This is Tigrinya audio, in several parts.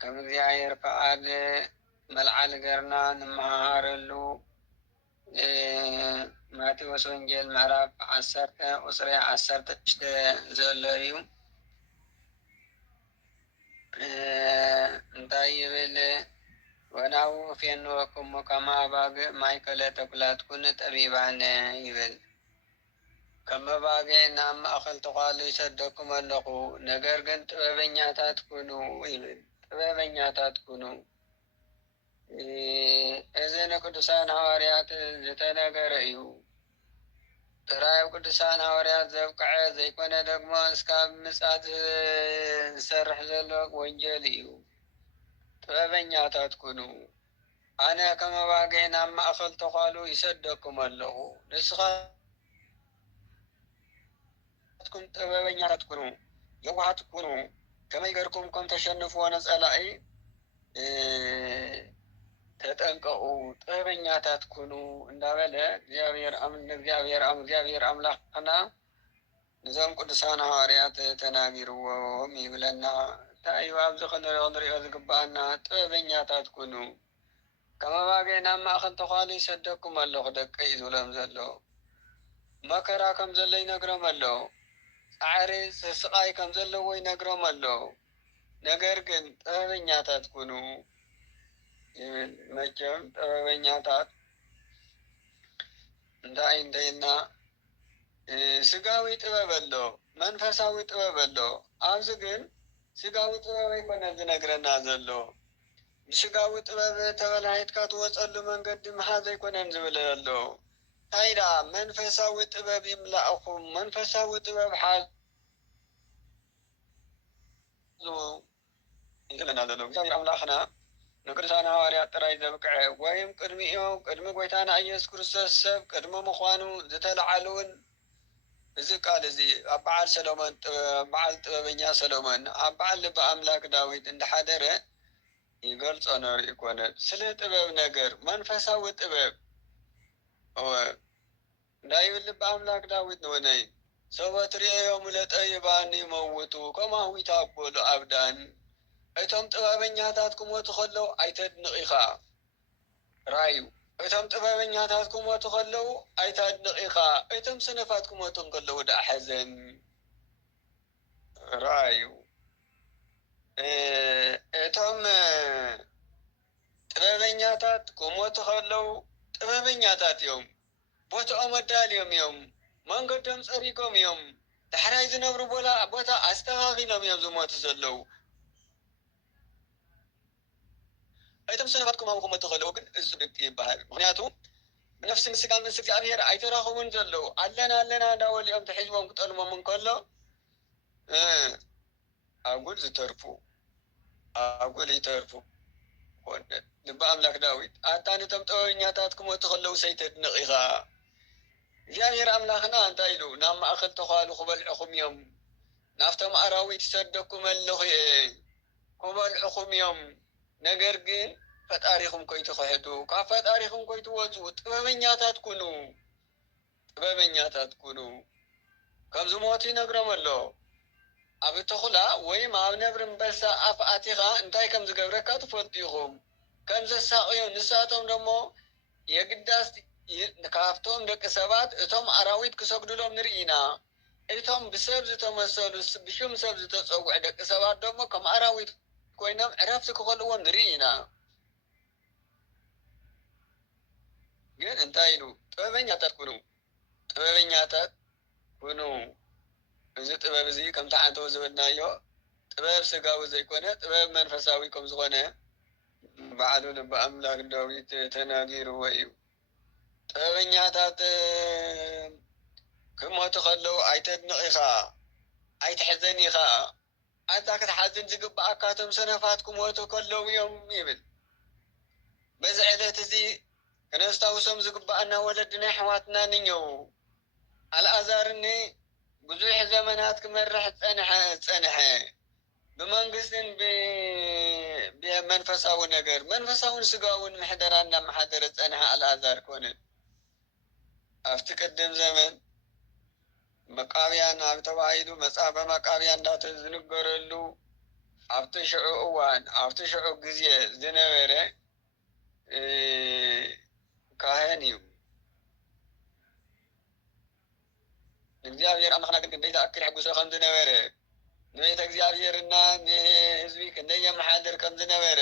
ከም እግዚአብሔር ፈቃድ መልዓል ገርና ንመሃረሉ ማቴዎስ ወንጌል ምዕራፍ 10 ቁፅሪ 16 ዘሎ እዩ። እንታይ ይብል? ወናሁ ፌንወክሙ ከመ አባግዕ ማእከለ ተኵላት ኩኑ ጠቢባን ይብል። ከም አባግዕ ናብ ማእከል ተኳሉ ይሰደኩም ኣለኹ፣ ነገር ግን ጥበበኛታት ኩኑ ይብል። ጥበበኛታት ኩኑ። እዚ ንቅዱሳን ሐዋርያት ዝተነገረ እዩ። ጥራይ ቅዱሳን ሐዋርያት ዘብቅዐ ዘይኮነ ደግሞ እስካብ ምጽአት ዝሰርሕ ዘሎ ወንጀል እዩ። ጥበበኛታት ኩኑ። ኣነ ከም ኣባጊዕ ናብ ማእኸል ተኳሉ ይሰደኩም ኣለኹ፣ ንስኻትኩም ጥበበኛታት ኩኑ፣ የዋሃት ኩኑ፣ ከመይ ገርኩም ከም ተሸንፍዎ ነጸላኢ ተጠንቀቁ፣ ጥበበኛታት ኩኑ እንዳበለ እግዚአብሔር አምላክና ንዞም ቅዱሳን ሐዋርያት ተናጊርዎም ይብለና። እንታይ እዩ ኣብዚ ክንሪኦ ዝግባአና? ጥበበኛታት ኩኑ። ከም ኣባጊዕ ናብ ማእኸል ተኳሉ ይሰደኩም ኣለኹ ደቀይ ዝብሎም ዘሎ መከራ ከም ዘሎ ይነግሮም ኣሎ። ፃዕሪ ስቃይ ከም ዘለዎ ይነግሮም ኣሎ። ነገር ግን ጥበበኛታት ኩኑ ይብል። መቸም ጥበበኛታት እንታይ እንተይልና ስጋዊ ጥበብ ኣሎ፣ መንፈሳዊ ጥበብ ኣሎ። ኣብዚ ግን ስጋዊ ጥበብ ኣይኮነን ዝነግረና ዘሎ። ብስጋዊ ጥበብ ተበላሂትካ ትወፀሉ መንገዲ መሓዝ ኣይኮነን ዝብል ኣሎ። ታይዳ መንፈሳዊ ጥበብ ይምላእኹም፣ መንፈሳዊ ጥበብ ሓዙ ይብለና ዘሎ እግዚአብሔር አምላክና ንቅዱሳን ሐዋርያት ጥራይ ዘብቅዐ ወይም ቅድሚኦም ቅድሚ ጎይታና ኢየሱስ ክርስቶስ ሰብ ቅድሚ ምዃኑ ዝተለዓለውን እዚ ቃል እዚ ኣብ በዓል ሰሎሞን በዓል ጥበበኛ ሰሎሞን ኣብ በዓል ልበ አምላክ ዳዊት እንዳሓደረ ይገልጾ ነር ይኮነን። ስለ ጥበብ ነገር መንፈሳዊ ጥበብ እንዳይብል ልበ አምላክ ዳዊት ንወነይ ሰበት ርእዮም ለጠይባን ይመውቱ ከማሁ ይታበሉ አብዳን። እቶም ጥበበኛታት ክሞቱ ከለው ኣይተድንቕ ኢኻ ራዩ። እቶም ጥበበኛታት ክሞቱ ከለው ኣይተድንቕ ኢኻ፣ እቶም ስነፋት ክሞቱ ከለው ዳእ ሓዘን ራዩ። እቶም ጥበበኛታት ክሞቱ ከለው ጥበበኛታት እዮም፣ ቦትኦም ኣዳልዮም እዮም፣ መንገዶም ፀሪጎም እዮም፣ ዳሕራይ ዝነብሩ ቦታ ኣስተኻኺሎም እዮም ዝሞቱ ዘለው። እቶም ሰነፋት ክሞቱ ከለው ግን እዚ ድቂ ይበሃል። ምክንያቱ ብነፍሲ ምስጋን ምስ እግዚአብሔር ኣይተራኸቡን ዘለው። ኣለና እንዳበሊኦም ተሒዝቦም ክጠልሞም እንከሎ ኣጉል ዝተርፉ ኣጉል ይተርፉ ኮነ። ልበ አምላክ ዳዊት ኣታ ነቶም ጥበበኛታት ክሞቱ ከለው ሰይተድንቕ ኢኻ። እግዚአብሔር አምላክና እንታይ ኢሉ ናብ ማእኸል ተኳሉ ክበልዕኹም እዮም፣ ናብቶም ኣራዊት ይሰደኩም ኣለኹ እየ ክበልዕኹም እዮም። ነገር ግን ፈጣሪኹም ከይትኽሕዱ ካብ ፈጣሪኹም ከይትወፁ ጥበበኛታት ኩኑ፣ ጥበበኛታት ኩኑ። ከም ዝሞቱ ይነግሮም ኣሎ። ኣብ ተኹላ ወይም ኣብ ነብሪ አንበሳ ኣፍ ኣቲኻ እንታይ ከም ዝገብረካ ትፈልጡ ኢኹም። ከም ዘሳቅዮ ንሳቶም ደሞ የግዳስ ካብቶም ደቂ ሰባት እቶም ኣራዊት ክሰግድሎም ንርኢና። እቶም ብሰብ ዝተመሰሉ ብሽም ሰብ ዝተፀውዕ ደቂ ሰባት ደሞ ከም ኣራዊት ኮይኖም ዕረፍቲ ክኸልዎም ንርኢ ኢና። ግን እንታይ ኢሉ? ጥበበኛታት ኩኑ፣ ጥበበኛታት ኩኑ። እዚ ጥበብ እዚ ከምቲ ዓንተው ዝብልናዮ ጥበብ ስጋዊ ዘይኮነ ጥበብ መንፈሳዊ ከም ዝኾነ በዓሉ ልበ አምላክ ዳዊት ተናጊርዎ እዩ። ጥበበኛታት ክሞቱ ከለው ኣይተድንቕ ኢኻ፣ ኣይትሕዘን ኢኻ። ኣንታ ክትሓዝን ዝግባኣካ እቶም ሰነፋት ክሞቱ ከለው እዮም ይብል። በዚ ዕለት እዚ ክነስታውሶም ዝግባአና ወለድና ኣሕዋትና ንኘው። ኣልኣዛርኒ ብዙሕ ዘመናት ክመርሕ ፀንሐ ብመንግስትን ብመንፈሳዊ ነገር መንፈሳውን ስጋውን ምሕደራ እናመሓደረ ፀንሐ ኣልኣዛር ኮነ። ኣብቲ ቅድም ዘመን መቃብያን ኣብ ተባሂሉ መጽሓፈ መቃብያን እንዳተ ዝንገረሉ ኣብቲ ሽዑ እዋን ኣብቲ ሽዑ ግዜ ዝነበረ ካህን እዩ። ንእግዚአብሔር ኣምላኽና ግን ክንደይ ተኣክል ሕጉሶ ከም ዝነበረ ንቤተ እግዚኣብሔርና ንህዝቢ ክንደይ የመሓድር ከም ዝነበረ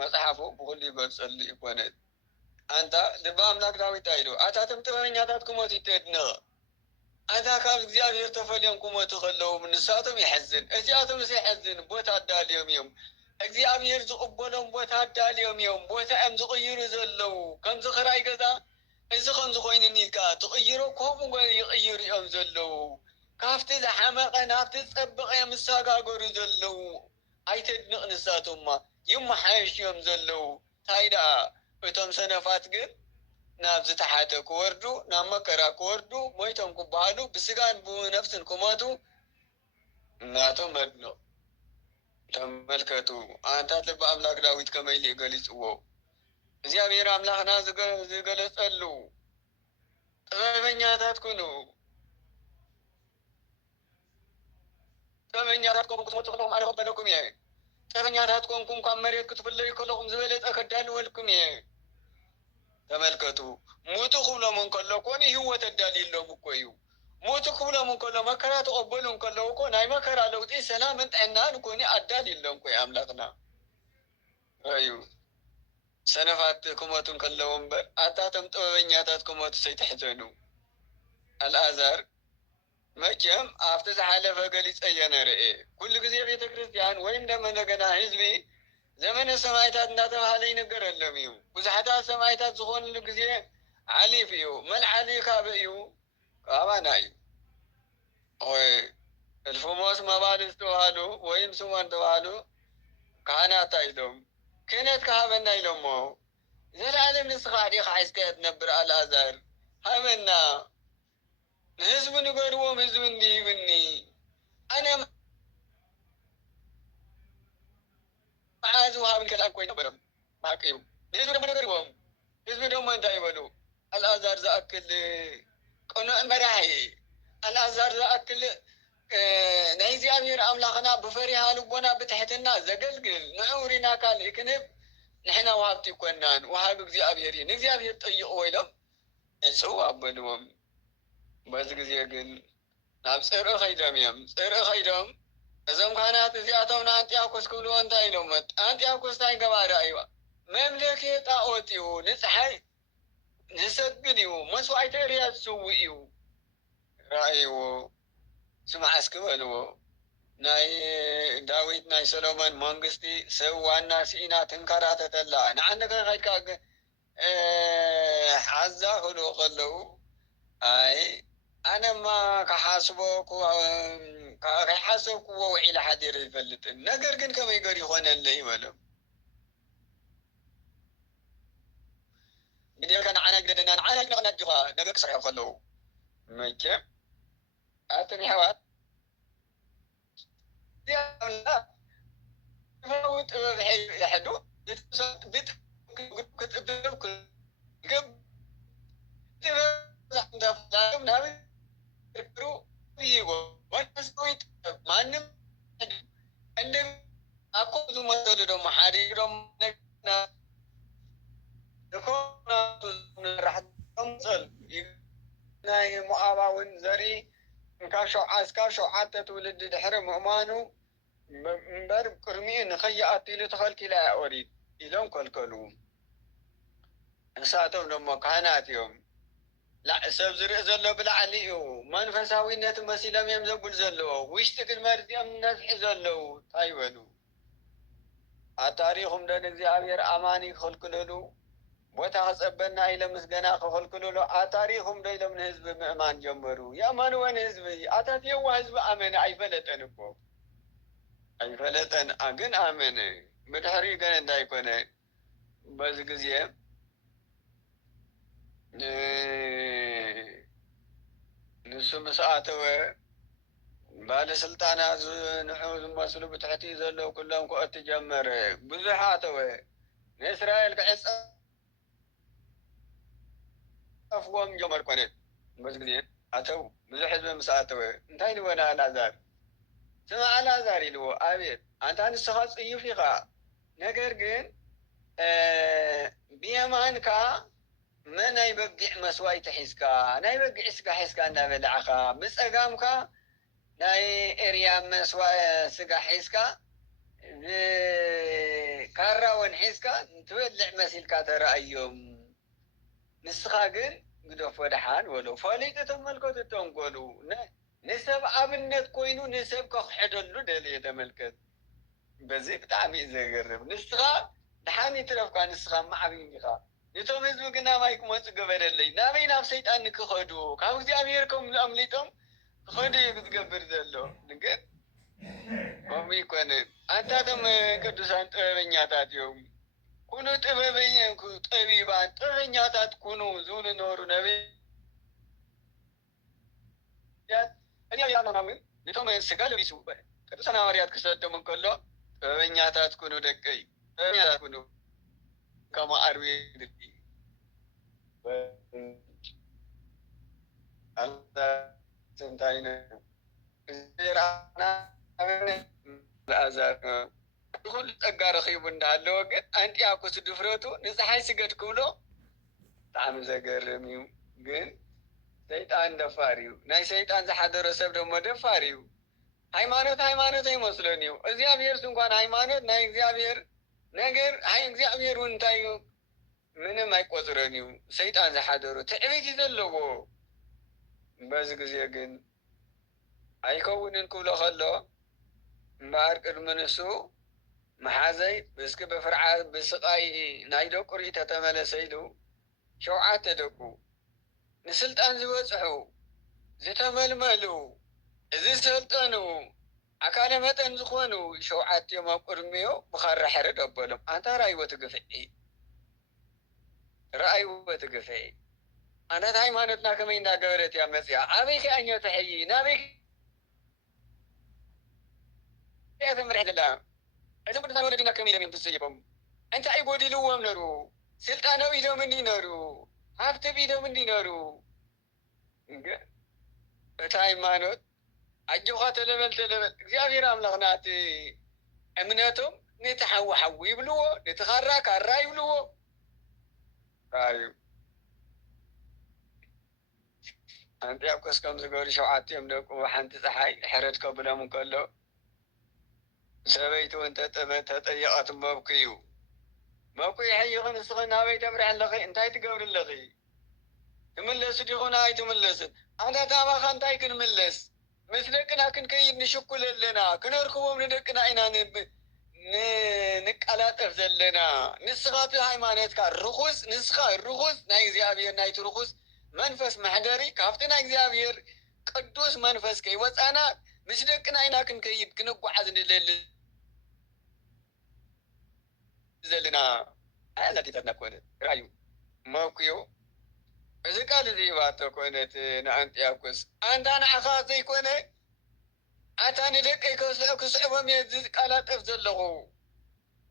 መፅሓፉ ብኩሉ ይገልፀሉ ይኮነት። አንታ ልበ ኣምላክ ዳዊት ኢሉ ኣታቶም ጥበበኛታት ክሞቱ ይተድንቕ ኣታ ካብ እግዚኣብሔር ተፈልዮም ክሞቱ ከለዉ ንሳቶም ይሐዝን። እዚኣቶም ዘይሐዝን ቦታ ኣዳልዮም እዮም። እግዚኣብሔር ዝቕበሎም ቦታ ኣዳልዮም እዮም። ቦታ እዮም ዝቕይሩ ዘለዉ ከምዚ ክራይ ገዛ እዚ ከምዚ ኮይኑ ኒልካ ትቕይሮ ከምኡ ይቕይሩ እዮም ዘለዉ። ካብቲ ዝሓመቐ ናብቲ ዝፀበቐ ምሳጋገሩ ዘለዉ ኣይተድንቕ ንሳቶማ ይመሓየሽ እዮም ዘለዉ። እንታይ ደኣ እቶም ሰነፋት ግን ናብ ዝተሓተ ክወርዱ ናብ መከራ ክወርዱ ሞይቶም ክበሃሉ ብስጋን ብነፍስን ክሞቱ እናቶም ኣድንቕ። ተመልከቱ ኣንታት ልበ ኣምላክ ዳዊት ከመይ ኢሉ ገሊፅዎ እግዚኣብሔር ኣምላኽና ዝገለፀሉ ጥበበኛታት ኩኑ ጥበበኛታት ኮንኩም ክትሞቱ ከለኹም ኣነ ከበለኩም እየ። ጥበበኛታት ኮንኩም ካብ መሬት ክትፍለዩ ከለኹም ዝበለፀ ከዳልወልኩም እየ። ተመልከቱ ሙቱ ክብሎም እንከሎ ኮኒ ህይወት ኣዳልየሎም እኮ እዩ። ሙቱ ክብሎም እንከሎ መከራ ተቐበሉ እንከለዉ እኮ ናይ መከራ ለውጢ ሰላምን ጥዕናን ኮኒ ኣዳልየሎም እኮ ኣምላኽና እዩ። ሰነፋት ክሞቱ እንከለዉ እምበር ኣታቶም ጥበበኛታት ክሞቱ ሰይትሕዘኑ። ኣልኣዛር መቸም ኣብቲ ዝሓለፈ ገሊፀ የነርአ ኩሉ ግዜ ቤተ ክርስቲያን ወይም ደሞ እንደገና ህዝቢ ዘመነ ሰማዕታት እናተባሃለ ይነገረሎም እዩ። ብዙሓታት ሰማዕታት ዝኾንሉ ግዜ ዓሊፍ እዩ። መልዓሊ ካብ እዩ ካባና እዩ እልፍሞስ መባል ዝተባሃሉ ወይም ስሞን ተባሃሉ ካህናት ኢሎም ክህነት ካሃበና ኢሎሞ ዘለዓለም ንስኻ ዲኻ ሒዝካ ትነብር ኣልኣዛር ሃበና ንህዝቢ ንገርዎም ህዝቢ እንዲህብኒ ኣነ መዓዝ ውሃብን ከልኣን ኮይኑ ነበሮም ማቅ እዩ። ንህዝቢ ደሞ ነገርዎም ህዝቢ ደሞ እንታይ ይበሉ ኣልኣዛር ዝኣክል ቅኑዕ መራሒ ኣልኣዛር ዝኣክል ናይ እግዚኣብሔር ኣምላኽና ብፈሪሃ ልቦና ብትሕትና ዘገልግል ንዑ ሪና ካልእ ክንብ ንሕና ወሃብቲ ይኮናን ወሃቢ እግዚኣብሔር እዩ ንእግዚኣብሔር ጠይቕዎ ኢሎም እፅው ኣበልዎም። በዚ ግዜ ግን ናብ ፅርእ ኸይዶም እዮም። ፅርእ ኸይዶም እዞም ካህናት እዚኣቶም ንኣንጢያኮስ ክብልዎ እንታይ ኢሎም አንጢያኮስ እንታይ ገባዳ እዩ መምለኪ ጣዖት እዩ ንፀሓይ ዝሰግድ እዩ መስዋዕተ እርያ ዝስውእ እዩ ራእይዎ ስምዓስ ክበልዎ ናይ ዳዊት ናይ ሰሎሞን መንግስቲ ሰብ ዋና ሲኢና ትንከራተተላ ንዓነከ ከይድካ ሓዛ ክብልዎ ከለዉ ኣይ ኣነማ ከይሓሰብክዎ ውዒለ ሓዲረ ይፈልጥን ነገር ግን ከመይ ገር ይኾነለ ይበሎም። ግዴካ ንዓና ግደደና ንዓና ግነቕና ዲኻ ነገር ክሰርሑ ከለዉ መቸም ኣቶም ሕዋት ጥበብ ይሕዱ ናብ ርክሩ ይጎ ማንም ኣኮ ዝመሰሉ ደሞ ሓዲዶም ራሕቶምፀል ናይ ሞዓባውን ዘርኢ እስካብ ሸውዓተ ትውልዲ ድሕሪ ምእማኑ እምበር ቅድሚኡ ንኸይኣቱ ኢሉ ተኸልኪላ እያ ኦሪት ኢሎም ከልከሉ። ንሳቶም ደሞ ካህናት እዮም። ሰብ ዝርኢ ዘሎ ብላዕሊ እዩ መንፈሳዊነት መሲሎም እዮም ዘብል ዘለዎ ውሽጢ ግን መርዚኦም ነዝሒ ዘለዉ እንታይ ይበሉ ኣታሪኹም ደ ንእግዚኣብሔር ኣማኒ ክኸልክለሉ ቦታ ክፀበና ኢሎም ምስገና ክኸልክለሉ ኣታሪኹም ዶ ኢሎም ንህዝቢ ምእማን ጀመሩ። የኣመንወን ህዝቢ ኣታት የዋ ህዝቢ ኣመነ ኣይፈለጠን እኮ ኣይፈለጠን ግን ኣመነ ብድሕሪ ገን እንዳይኮነ በዚ ግዜ ንሱ ምስ ኣተወ ባለስልጣናት ንዑ ዝመስሉ ብትሕቲ ዘለዉ ኩሎም ክእቱ ጀመረ። ብዙሕ ኣተወ ንእስራኤል ክዕፀፍዎም ጀመር ኮነት። በዚ ግዜ ኣተው ብዙሕ ህዝቢ ምስ ኣተወ እንታይ ንበና ኣልኣዛር ስማ ኣልኣዛር ኢልዎ ኣቤት أنت نسخة صيفيقة نجرجن بيمانك من يبقع مسواي تحسكا نايبقع سكا حسكا نبلعخا مسأقامك ناي إريا مسواي سكا حسكا كارا ونحسكا تولع مسيلكا ترأيهم نسخاقن قدو فدحان ولو فاليت تملكو تتنقلو نسب أبنت كوينو نسب كخحدلو دلي تملكت بزي بتعمي زغرب نسخا دحاني ترفكا نسخا معبينيخا نتوم هزو قنا ما يكون تقبر اللي نابي ناب سيطان نكخدو كاو زي أميركم لأمليتم خدو يبتقبر زلو نقل ومي يكون أنت تم قدسان تبنياتات يوم كونو تبنيان كو طبيبان تبنياتات كونو زون نورو نبي أني أيانا نامن نتوم سيقالو بيسو قدسان عواريات كسادو من كله تبنياتات كونو دكي تبنياتات كونو كما أروي دكي الله سنتاينا زيرانا الأزار كل أجار خيب النهلو أنت أكو سدفرتو نزحي سجد كله تعمل زجر ميو جن سيطان دفاريو ناي سيطان زحدر سبب ما دفاريو ሃይማኖት አይመስለኝም እግዚአብሔር እንኳን ሃይማኖት ናይ እግዚአብሔር ነገር ሃይ እግዚአብሔር እንታይ ምንም አይቆጥረኝም ሰይጣን ዝሓደሩ ትዕቢት ዘለዎ በዚህ ጊዜ ግን አይከውንን ክብሎ ከሎ እምበር ቅድሚ ንሱ መሓዘይ ብስኪ ብፍርዓት ብስቃይ ናይ ደቁሪ ተተመለሰ ኢሉ ሸውዓተ ደቁ ንስልጣን ዝበፅሑ ዝተመልመሉ እዚ ሰልጠኑ ኣካለ መጠን ዝኾኑ ሸውዓትዮም ኣብ ቅድሚዮ ብኻራ ሕርድ ኣበሎም ኣንታ ረኣይዎ ትግፍዒ ኣነት ሃይማኖትና ከመይ እንዳገበረት እያ መፅያ ኣበይ ከኣኛ ተሕይ ናበይ እያ ተምርሕ ዘላ እዞም ቅዱሳን ወለዲና ከመይ ኢሎም ትሰይቦም እንታይ ጎዲልዎም ነሩ ስልጣነው ኢሎም እንዲ ነሩ ሃብተብ ኢሎም እንዲ ነሩ እታ ሃይማኖት ኣጆኻ ተለበል እግዚአብሔር ኣምላኽና እቲ እምነቶም ነቲ ሓዊ ይብልዎ ነቲ ካራ ይብልዎ እዩ ኣንጢያኮስ ከም ዝገበሩ ሸውዓትዮም ደቁ ሓንቲ ፀሓይ ሕረድ ከብሎም እንከሎ ሰበይቲ እውን ተጠየቐት መብኩዩ ይሕይኽ ንስኽን ናበይ ተምርሕ ኣለኺ እንታይ ትገብር ኣለኺ ትምለስ ዲኹን ኣይትምለስን ኣንታት ኣባኻ እንታይ ክንምለስ ምስ ደቅና ክንከይድ ንሽኩል ኣለና ክነርክቦም ንደቅና ኢና ንቃላጠፍ ዘለና ንስኻት ሃይማኖትካ ርኩስ ንስኻ ርኩስ ናይ እግዚአብሔር ናይቲ ርኩስ መንፈስ ማሕደሪ ካብቲ ናይ እግዚአብሔር ቅዱስ መንፈስ ከይወፃና ምስ ደቅና ኢና ክንከይድ ክንጓዓዝ ንደሊ ዘለና ኣያዛቲተና ኮነት ራዩ መኩዮ እዚ ቃል እዚ ባቶ ኮነት ንኣንጢያኮስ ኣንታ ንዓኻ ዘይኮነ ኣታ ንደቀይ ክስዕቦም እየ ዝቃላጠፍ ዘለኹ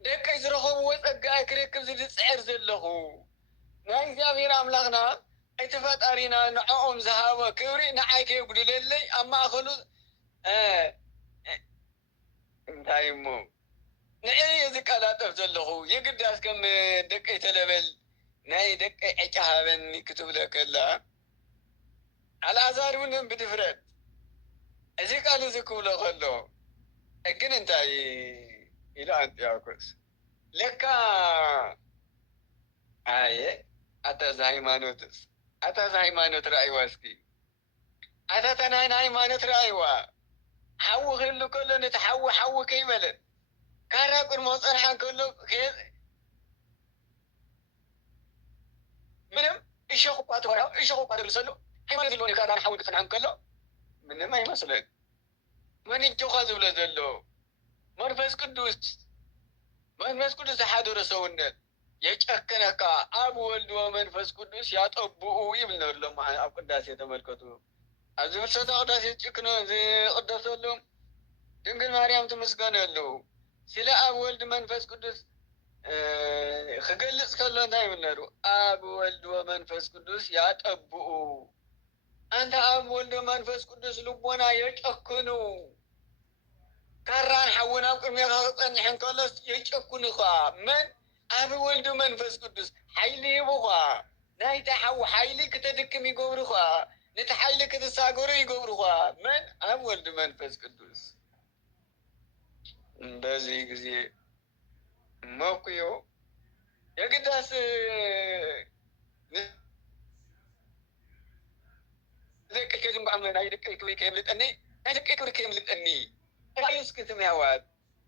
ደቀይ ዝረኸብዎ ጸጋ ክረክብ ዝፅዕር ዘለኹ ናይ እግዚአብሔር ኣምላኽና እቲ ፈጣሪና ንዕኦም ዝሃቦ ክብሪ ንዓይ ከየጉድለለይ ኣብ ማእኸሉ እንታይ እሞ ንዕየ ዝቃላጠፍ ዘለኹ የግዳስ ከም ደቀይ ተለበል ናይ ደቀይ ዕጫ ሃበኒ ክትብለ ከላ ኣልዓዛር እውን ብድፍረት እዚ ቃል እዚ ክብሎ ከሎ ግን እንታይ ኢሉ አንጢያኮስ ለካ ኣየ ኣታዚ ሃይማኖት ረኣይዋ እስኪ ኣታተና ሃይማኖት ረኣይዋ ሓዊ ክህሉ ከሎ ነቲ ሓዊ ከይበለን ካራ ቅድሞ ፀንሓን ከሎ ምንም እሸኹ እኳ ተብልሰሉ ሃይማኖት ኢልዎ ካራ ሓዊ ክፅንሐን ከሎ ምንም ኣይመስለን መን እጆኻ ዝብሎ ዘሎ መንፈስ ቅዱስ ዝሓደረ ሰውነት የጨከነካ ኣብ ወልድ ወመንፈስ ቅዱስ ያጠብኡ ይብል ነርሎም ኣብ ቅዳሴ ተመልከቱ ኣብዚ ፍልሰታ ቅዳሴ ዝጭክኖ ዝቅደሰሉ ድንግል ማርያም ትምስገነሉ ስለ ኣብ ወልድ መንፈስ ቅዱስ ክገልጽ ከሎ እንታይ ይብል ነሩ ኣብ ወልድ ወመንፈስ ቅዱስ ያጠብኡ አንተ ኣብ ወልድ መንፈስ ቅዱስ ልቦና የጨክኑ ካራን ሓውን ኣብ ቅድሜኻ ክፀንሕ እንከሎስ የጨኩንኻ መን ኣብ ወልዲ መንፈስ ቅዱስ ሓይሊ ይቡኻ ናይቲ ሓዊ ሓይሊ ክተድክም ይገብሩኻ ነቲ ሓይሊ ክትሳገሩ ይገብሩኻ መን ኣብ ወልዲ መንፈስ ቅዱስ በዚ ጊዜ መኩዮ የግዳስ ደቂ ከዝምባዕ ናይ ደቂ ክብሪ ከየምልጠኒ ናይ ደቂ ክብሪ ከየምልጠኒ ራእዩስ ክትምያዋት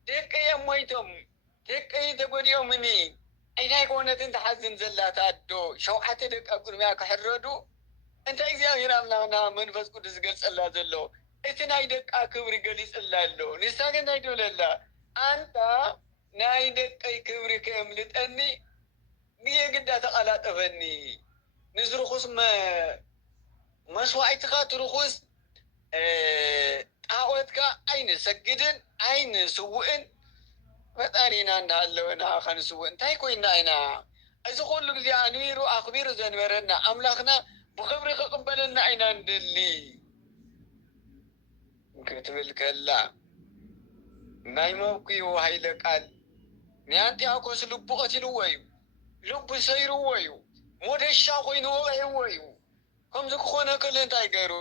ደቀይ ሞይቶም ደቀይ ተጎዲኦምኒ ዓይናይ ኮነትን ተሓዝን ዘላታ ኣዶ ሸውዓተ ደቂ ኣብ ቅድሚያ ክሕረዱ እንታይ እግዚኣብሔር ኣምላኽና መንፈስ ቅዱስ ዝገልጸላ ዘሎ እቲ ናይ ደቃ ክብሪ ገሊጽላ ኣሎ ንሳ ግን እንታይ ትብለላ ኣንታ ናይ ደቀይ ክብሪ ከየምልጠኒ ብየግዳ ተቐላጠፈኒ ንዝርኹስ መስዋዕትኻ ትርኹስ ጣዖትካ ኣይንሰግድን ኣይንስውእን ፈጣሪና እንዳሃለወና ኸንስውእ እንታይ ኮይና ኢና እዚ ኩሉ ግዜ ኣንቢሩ ኣኽቢሩ ዘንበረና ኣምላኽና ብክብሪ ክቕበለና ኢና ንደሊ ክትብል ከላ ናይ መብኩዩ ሃይለ ቃል ንኣንጢያኮስ ልቡ ቀቲልዎ እዩ ልቡ ሰይርዎ እዩ ሞደሻ ኮይኑ ወቂዕዎ እዩ ከምዚ ክኾነ ከሎ እንታይ ገይሩ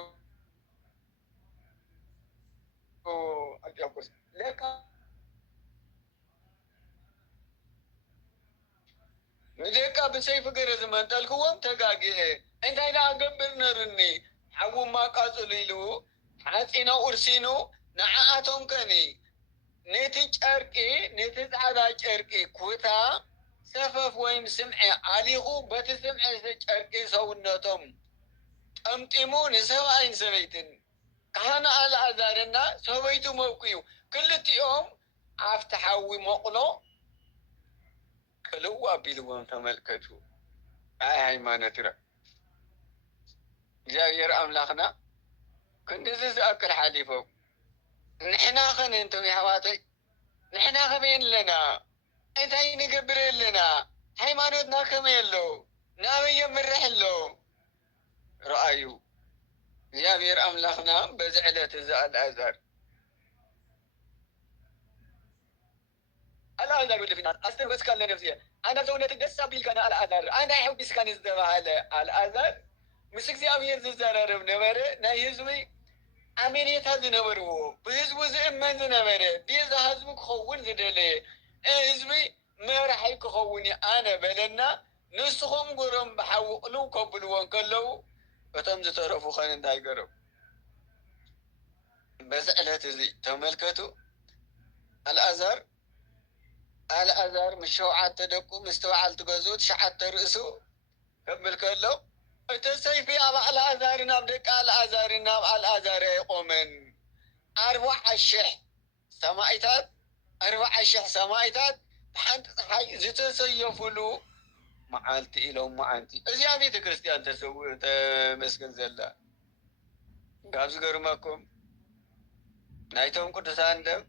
አንጢዮኮስ ለካ ንደቃ ብሰይፊ ገረዝ መንጠልክዎም ተጋጊአ እንታይ ደኣ ገብር ነርኒ ሓውማ ቃፅሉ ኢሉ ሓፂና ኡርሲኑ ንዓኣቶም ከኒ ነቲ ጨርቂ ነቲ ፃዕዳ ጨርቂ ኩታ ሰፈፍ ወይም ስምዒ ኣሊኹ በቲ ስምዒ ጨርቂ ሰውነቶም ጠምጢሙ ንሰብኣይን ሰበይትን ካህና ኣልዓዛርና ሰበይቱ መውኩዩ ክልቲኦም ኣብቲ ሓዊ መቕሎ ቅልው ኣቢልዎም ተመልከቱ ኣይ ሃይማኖት ረ እግዚኣብሔር ኣምላኽና ክንዲዚ ዝኣክል ሓሊፎም ንሕና ኸነ እንቶም ኣሕዋተይ ንሕና ከመይ ኣለና እንታይ ንገብር ኣለና ሃይማኖትና ከመይ ኣሎ ናበይ የምርሕ ኣሎ ረኣዩ እግዚአብሔር አምላክና በዚህ ዕለት እዚ አልዓዛር ወልፊና አስተርበስ ካለ ነፍሲ አና ሰውነት ደስ አቢልካና አልዓዛር አና ሕቢስካን ዝተባሃለ አልዓዛር ምስ እግዚአብሔር ዝዘራረብ ነበረ ናይ ህዝቢ አሜኔታ ዝነበርዎ ብህዝቡ ዝእመን ዝነበረ ቤዛ ህዝቢ ክኸውን ዝደለየ ህዝቢ መራሒ ክኸውን ኣነ በለና ንስኹም ጉሮም ብሓዊ ቅልው ከብልዎን ከለው እቶም ዝተረፉ ኸን እንታይ ገረም በዚ ዕለት እዚ ተመልከቱ አልዓዛር ምስ ሸውዓተ ደቁ ምስ ተባዓልቲ ገዝኡ ትሽዓተ ርእሱ ከብል ከሎ እቲ ሰይፊ ኣብ አልዓዛርን ኣብ ደቂ አልዓዛርን ኣብ አልዓዛር ኣይቆመን 40,000 ሰማዕታት 40,000 ሰማዕታት ብሓንቲ ፀሓይ ዝተሰየፍሉ መዓልቲ ኢሎም መዓልቲ እዚኣ ቤተ ክርስቲያን ተመስገን ዘላ ካብ ዝገርመኩም ናይቶም ቅዱሳን ደም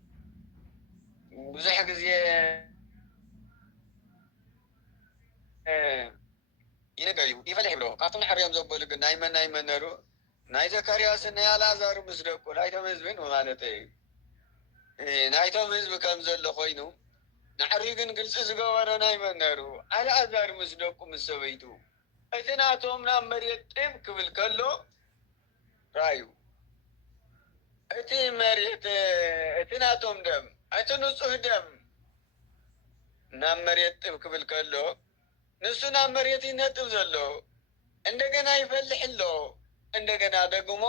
ብዙሕ ግዜ ይነገር እዩ ይፈልሕ ይብሎ ካብቶም ንሕርዮም ዘበሉ ግን ናይ መን ነሩ ናይ ዘካርያስን ናይ አልዓዛር ምስ ደቁ ናይቶም ህዝብን ማለት እዩ ናይቶም ህዝቢ ከም ዘሎ ኮይኑ ንዕሪ ግን ግልፂ ዝገበረ ናይ መን ነሩ አልዓዛር ምስ ደቁ ምስ ሰበይቱ እቲ ናቶም ናብ መሬት ጥብ ክብል ከሎ ራእዩ እቲ መሬት እቲ ናቶም ደም እቲ ንጹህ ደም ናብ መሬት ጥብ ክብል ከሎ ንሱ ናብ መሬት ይነጥብ ዘሎ እንደገና ይፈልሕ ኣሎ እንደገና ደግሞ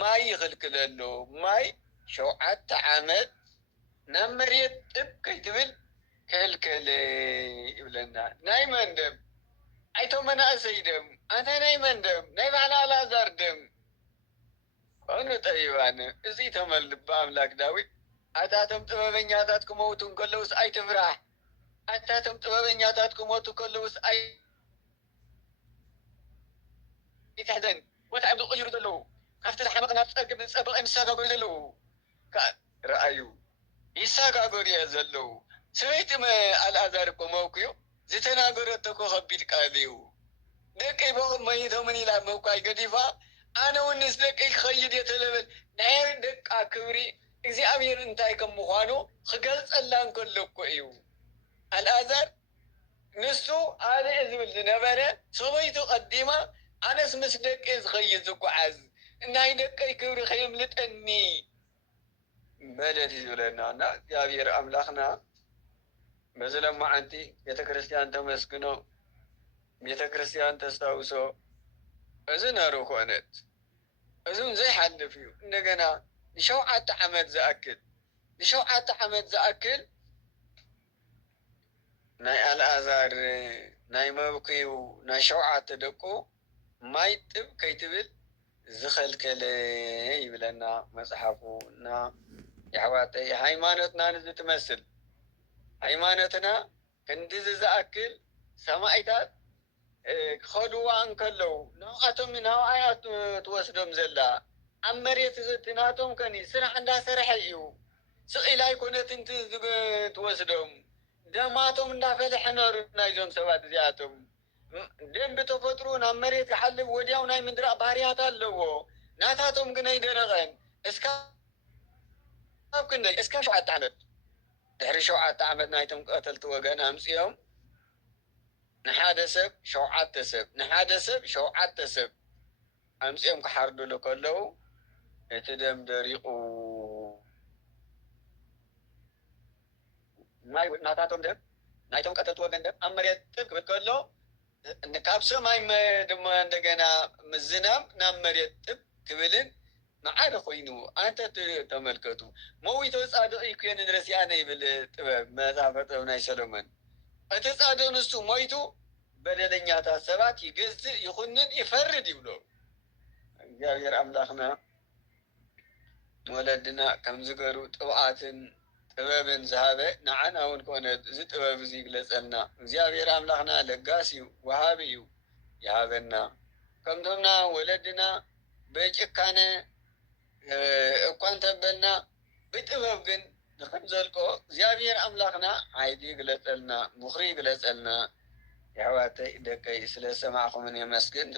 ማይ ይኽልክለሉ ማይ 7 ዓመት ናብ መሬት ጥብ ከይትብል ከልከለ ይብለና ናይ መን ደም ኣይቶም መናእሰይ ደም ኣነ ናይ መን ደም ናይ ባዕላ አልዓዛር ደም ኮኑ ጠቢባን እዚ ተመልባ ኣምላክ ዳዊት ኣታቶም ጥበበኛታት ክመውቱ እንከለውስ ኣይትፍራሕ ኣታቶም ጥበበኛታት ክሞቱ ከለውስ ኣይትሕዘን ቦታ ዓብዚ ቅይሩ ዘለዉ ካብቲ ዝሓመቕ ናብ ፀግብ ዝፀበቐ ይመሳጋገሩ ዘለዉ ረኣዩ ይሳጋገሩ እየ ዘለዉ ሰበይቲ አልዓዛር እኮ መውኩዩ ዝተናገረቶ እኮ ከቢድ ቃል እዩ ደቀይ መይቶምን ኢላ መውኳይ ገዲፋ ኣነ እውን ምስ ደቀይ ክኸይድ እየ ተለበል ናይ ደቃ ክብሪ እግዚአብሔር እንታይ ከም ምዃኑ ክገልጸላ እንከሎ እኮ እዩ። አልዓዛር ንሱ ኣነ ዝብል ዝነበረ ሰበይቱ ቀዲማ ኣነስ ምስ ደቀ ዝኸይድ ዝጓዓዝ ናይ ደቀይ ክብሪ ከየምልጠኒ በለት ዝብለና እና እግዚአብሔር ኣምላኽና በዚ ለማዓንቲ ቤተ ክርስቲያን ተመስግኖ፣ ቤተ ክርስቲያን ተስታውሶ። እዚ ነሩ ኮነት እዚም ዘይሓልፍ እዩ። እንደገና ንሸውዓተ ዓመት ዝኣክል ናይ ኣልዓዛር ናይ መብክዩ ናይ 7 ደቁ ማይ ጥብ ከይትብል ዝኸልከለ ይብለና መጽሓፉ። እና የሕዋተይ ሃይማኖትና ንዚ ትመስል ሃይማኖትና ክንዲዚ ዝኣክል ሰማዕታት ክኸድዋ እንከለዉ ናብኣቶም ናብኣያ ትወስዶም ዘላ ኣብ መሬት ትናቶም ከኒ ስራሕ እንዳሰርሐ እዩ። ስቂላ ይኮነት እንቲ ትወስዶም ደማቶም እንዳፈለሐ ነሩ ናይዞም ሰባት እዚኣቶም ደም ብተፈጥሮ ናብ መሬት ክሓልፍ ወዲያው ናይ ምድራቅ ባህርያት ኣለዎ። ናታቶም ግን ኣይደረቐን። እስካብ ክንደይ? እስካብ 7 ዓመት ድሕሪ 7 ዓመት ናይቶም ቀተልቲ ወገን ኣምፅኦም ንሓደ ሰብ 7 ሰብ ኣምፅኦም ክሓርድሉ ከለዉ እቲ ደም ደሪቑ ናታቶም ደም ናይቶም ቀተልቲ ወገን ደም ኣብ መሬት ጥብ ክብል ከሎ ካብ ሰማይ ድማ እንደገና ምዝናብ ናብ መሬት ጥብ ክብልን መዓረ ኮይኑ አንተ ተመልከቱ። መዊቶ ጻድቕ ይኮን ንረሲኣነ ይብል ጥበብ መጽሓፈ ጥበብ ናይ ሰሎሞን። እቲ ጻድቕ ንሱ ሞይቱ በደለኛታት ሰባት ይገዝእ ይኹንን ይፈርድ ይብሎ። እግዚአብሔር አምላኽና ወለድና ከም ዝገሩ ጥብዓትን ጥበብን ዝሃበ ንዓና እውን ኮነ እዚ ጥበብ እዚ ይግለጸልና። እግዚአብሔር አምላኽና ለጋሲ እዩ፣ ወሃቢ እዩ፣ ይሃበና። ከምቶምና ወለድና በጭካነ እኳ እንተበልና ብጥበብ ግን ንክንዘልቆ እግዚአብሔር አምላኽና ዓይዲ ይግለጸልና፣ ምኽሪ ይግለጸልና። የሕዋተይ ደቀይ ስለ ሰማዕኹምን የመስግን።